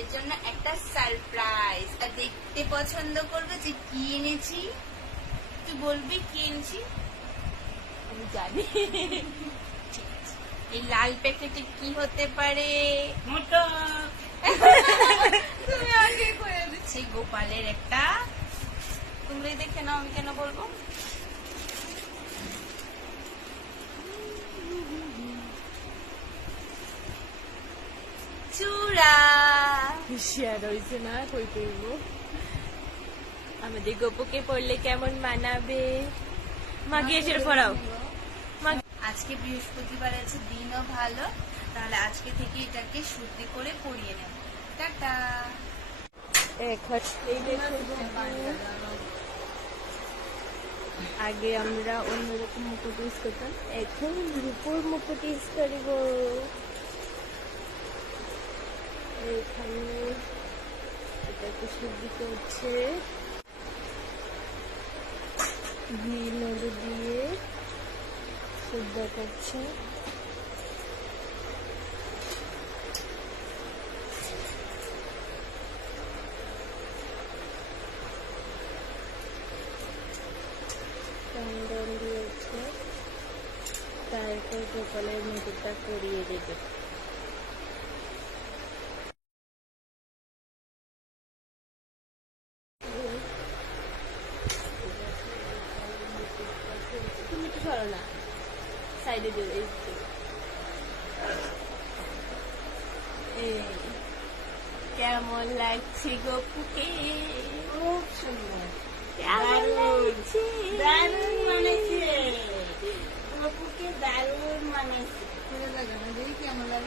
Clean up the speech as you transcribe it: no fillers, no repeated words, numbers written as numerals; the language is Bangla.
গোপালের জন্য একটা সারপ্রাইজ। আর দেখতে পছন্দ করবে যে কি এনেছি। তুই বলবি কি এনেছি? আমি জানি। এই লাল প্যাকেটে কি হতে পারে? তুমি আগে করে দিচ্ছি। গোপালের একটা, তোমরাই দেখে নাও, আমি কেন বলবো। চূড়া। শেয়ার হয়েছে না, কই করব। আমাদের গোপুকে পড়লে কেমন মানাবে? মা গিয়ে সেটা পড়াও। আজকে বৃহস্পতিবার আছে, দিনও ভালো, তাহলে আজকে থেকে এটাকে শুদ্ধি করে পরিয়ে নেব। টাটা। আগে আমরা অন্যরকম মুকুট ইউজ করতাম, এখন রূপোর মুকুট ইউজ করব। এখানে এটাকে শুদ্ধি করছে, ঘি মধু দিয়ে শুদ্ধ করছে। চন্দন দিয়েছে, তারপর গোপালের মুকুটটা পরিয়ে দেবে। তুমি একটু সরো না, সাইডে দিয়ে কেমন লাগছে গোপুকে? খুব সুন্দর, কেমন লাগছে? দারুণ মানাইছে। গপুকে দারুণ মানাইছে। দেখি কেমন লাগে।